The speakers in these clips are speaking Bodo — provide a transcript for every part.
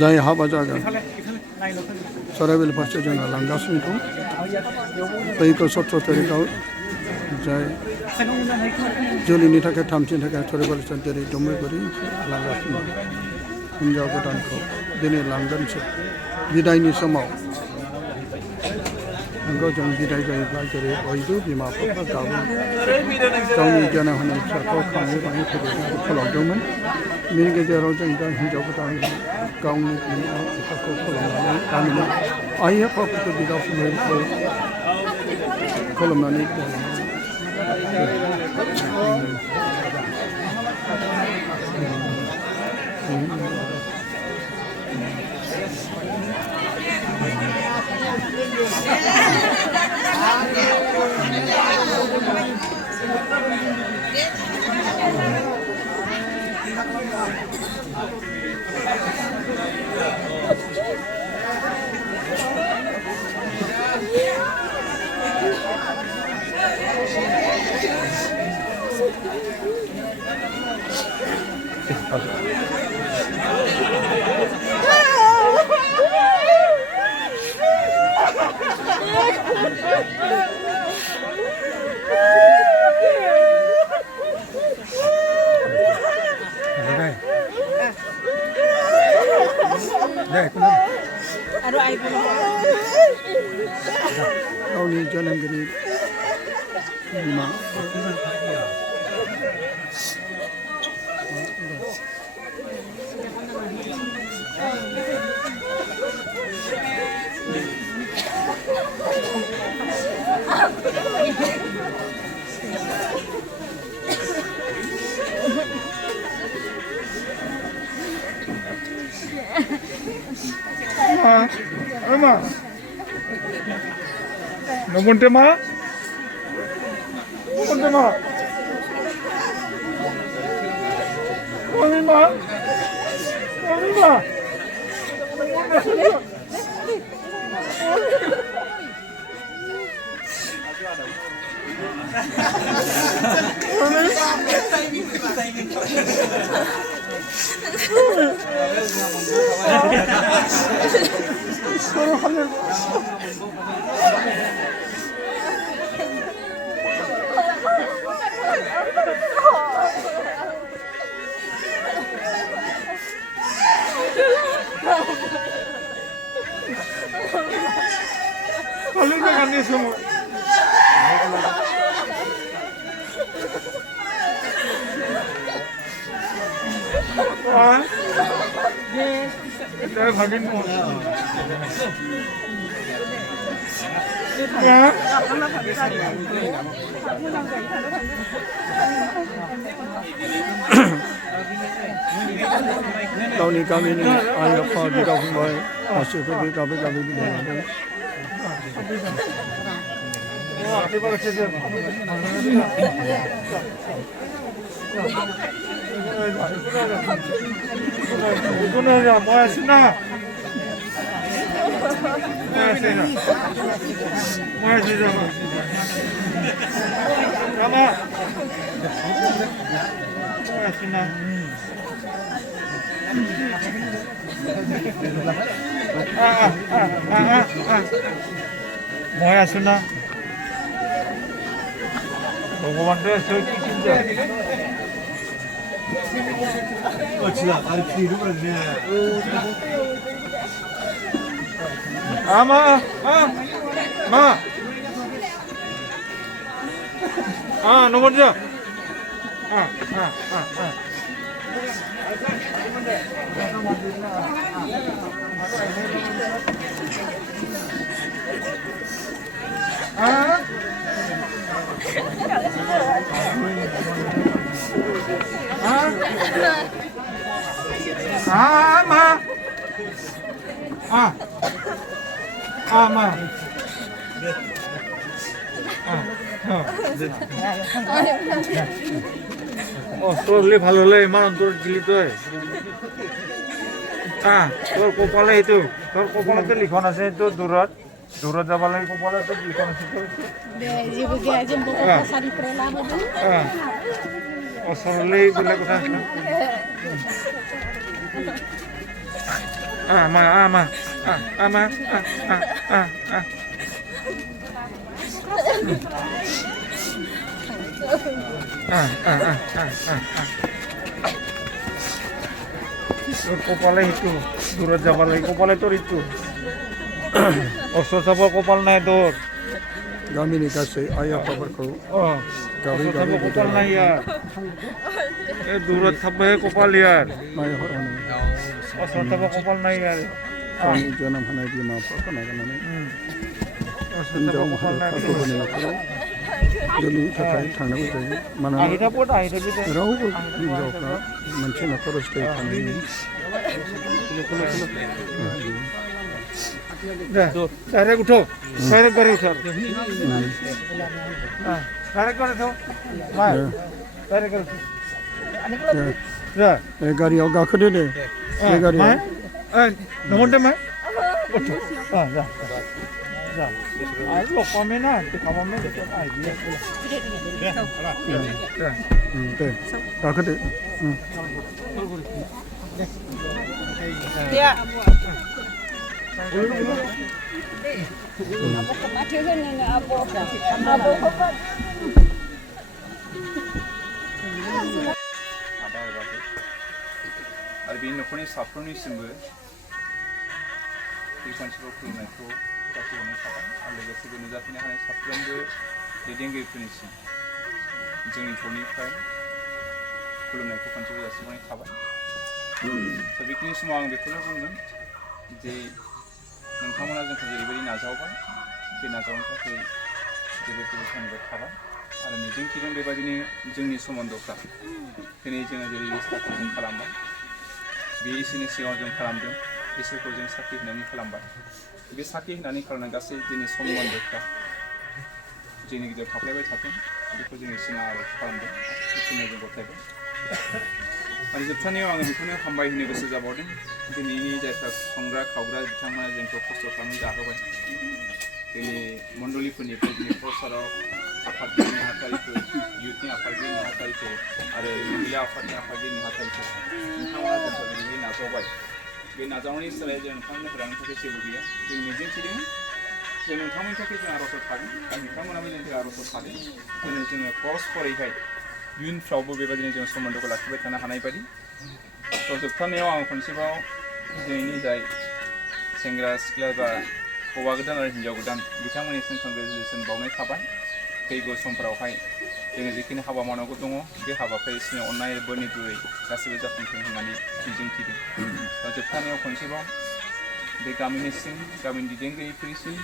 जाय हाबा जागोन सराइबिल फारसे जोंहा लांगासिनो दं फैगौ 17 तारिखआव जाय जुलिनि थाखाय थामथिनि थाखाय सराइबिल जेरै दमैगुरि लांगासिनो हिन्जाव गोदानखौ दिनै लांगोनसो बिदायनि समाव नंगौ जों बिदाय जायोब्ला जेरै बयबो बिमा बिफाफ्रा गावो गावनि जोनोम होनाय फिसाखौ खाङै बाङै फेदेरनानै फोलावदोंमोन बेनि गेजेराव जों दा हिन्जाव गोदान गावनि बिमा बिफाखौ खुलुमनानै गामिनि आइ आफाफोरखौ बिदा फंबायफोरखौ खुलुमनानै गावनि जोनोमगिरि बिमा Ama Namunte ma Namunte ma Mami ma Mami ma Halil de annesi mi? Aa? Ito bagin mo. Ya? गावनि गामिनि आइ आफा बिदा फंबाय गासैबो बे गाबै गाबै बिदाय लादों 이거는 뭐야 신나? 뭐야 신나? 뭐야 신나? 가만. 뭐야 신나? 뭐야 신나? 너무한데 저기 진짜. 어찌나 말이 이름을 내. 아마 마. 아, 너 먼저. তোর ভালো হলে ইমান অন্তর গিলি তই তোর কপালে এইটো তোর কপালতে লিখন আছে এইটো দূৰত যাব লাগে কপালতে লিখন আছে ওচৰলৈ বোলে কথা Kopalnya itu, durut jabar lagi kopalnya itu. Osor sama kopal naik tur. गामिनि गासै आइ आफाफोरखौ गाबै Osor गाबै sama kopal naik ya. Durut sampai kopal ya. माइहरनानै Osor sama kopal naik ya. गावनि जोनोम होनाय बिमा बिफाखौ नागारनानै Osor हिनजाव sama kopal naik. माहारिफ्रा गुबुननि न'खराव जुलिनि थाखाय थांनांगौ जायो मानोना Akhirnya pun akhirnya gitu. रावबो हिनजावफ्रा मोनसे न'खराव स्टे थानायनि Direct utuh, direct dari utuh. Direct dari utuh. Mas, direct dari utuh. Ya. गारियाव गाखोदो दे बे गारियाव nomor deh, Mas. Ya. Ya. Ayo lo pamena, kamu pamena itu idea. Ya. दे गाखोदो Ya. आरो बे न'खरनि साफ्रोमनिसिमबो खृष्टानफोरखौ खुलुमनायखौ जासिहरनाय थाबाय आरो लोगोसे बे नुजाफैनो हानाय साफ्रोमबो दैदेनगिरिफोरनिसिम जोंनि न'खरनिफ्राय खुलुमनायखौ खनसेबो जासिहरनाय थाबाय दा बेखिनि समाव आं बेखौनो बुंगोन जे नोंथांमोना जोंखौ जेरैबायदि नाजावबाय बे नाजावनो थाखाय जोबोद जोबोद धन्यबाद थाबाय आरो मिजिंथिदों बेबायदिनो जोंनि सोमोन्दोफ्रा दिनै जोङो जेरै इस्लाखौ जों खालामबाय बे इसोरनि सिगाङाव जों खालामदों इसोरखौ जों साखि होनानै खालामबाय बे साखि होनानै खालामनाय गासै जोंनि सोमोन्दोफ्रा जोंनि गेजेराव थाफ्लायबाय थाथों बेखौ जों इसोरनो आर'ज खालामदों इसोरनो जों गथायबाय आरो जोबथारनायाव आङो बेखौनो हामबाय होनो गोसो जाबावदों दिनैनि जायफ्रा संग्रा खावग्रा बिथांमोना जोंखौ खस्थ' खालामनानै जाहोबाय जोंनि मण्डलिफोरनिफ्राय दिनै प्रसाराव आफादगिरि नेहाथारिफोर इयुथनि आफादगिरि नेहाथारिफोर आरो महिला आफादनि आफादगिरि नेहाथारिफोर नोंथांमोना जोंखौ ओरैबायदि नाजावबाय बे नाजावनायनि सोलायै जों नोंथांमोननो होलांनो थाखाय जेबो गैया जों मिजिंथिदों जों नोंथांमोननि थाखाय जों आर'जआव थागोन आरो नोंथांमोनाबो जोंनि थाखाय आर'जआव थागोन दिनै जोङो परस्परैहाय इयुनफ्रावबो बेबायदिनो जों सोमोन्दोखौ लाखिबाय थानो हानाय बायदि जोबथारनायाव आं खनसेबाव दिनैनि जाय सेंग्रा सिख्ला बा हौवा गोदान आरो हिन्जाव गोदान बिथांमोननिसिम कंग्रेचुलेसन बावनाय थाबाय फैगौ समफोरावहाय जोङो जिखिनि हाबा मावनांगौ दङ बे हाबाखौ इसोरनि अननाय बोरनि दुरै गासैबो जाफुंथों होननानै मिजिंथिदों दा जोबथारनायाव खनसेबाव बे गामिनिसिम गामिनि दैदेनगिरिफोरनिसिम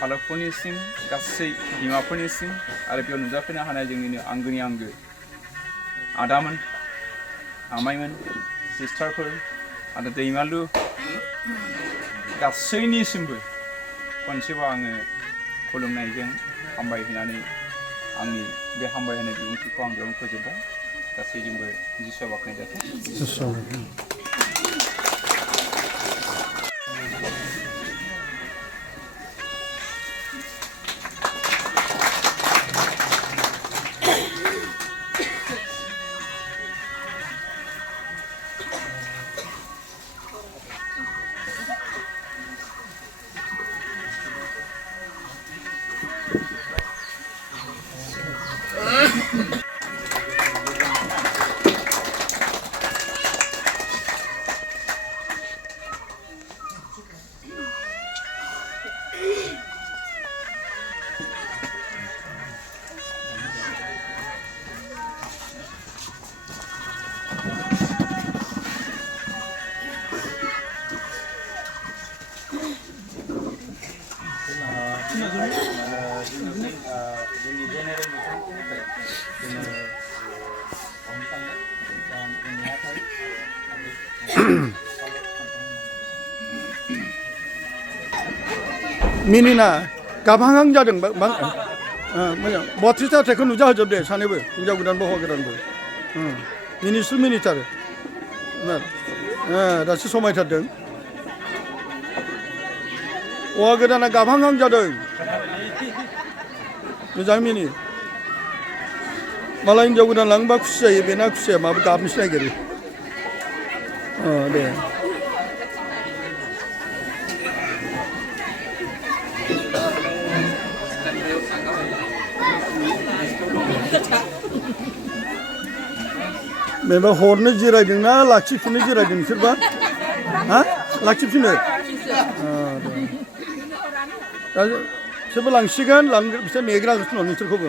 पालकफोरनिसिम गासै बिमाफोरनिसिम आरो बेयाव नुजाफैनो हानाय जोंनिनो आंगोनि आंगो आदामोन आमाइमोन सिस्टारफोर आरो दैमालु गासैनिसिमबो खनसेबाव आङो खुलुमनायजों हामबाय होनानै आंनि बे हामबाय होनाय बिबुंथिखौ आं बेयावनो फोजोबबाय गासैजोंबो जिसुआ बाख्नाय जाथों मिनिना गाबहांहां जादों मोजां 32था थाइखौ नुजाहोजोबदे सानैबो हिनजाव गोदानबो हौवा गोदानबो मिनिसु मिनिथारो दासो समायथारदों हौवा गोदाना गाबहांहां जादों मोजां मिनि मालाय हिनजाव गोदान लाङोबा खुसि जायो बेना खुसि जाया माबा गाबनोसो नागिरो दे 매번 हरनो जिरायदोंना लाखिफिननो जिरायदों नोंसोरबा? हा? लाखिफिनो? दा बिसोरबो लांसिगोन बिसोर नेग्रागासिनो दं नोंसोरखौबो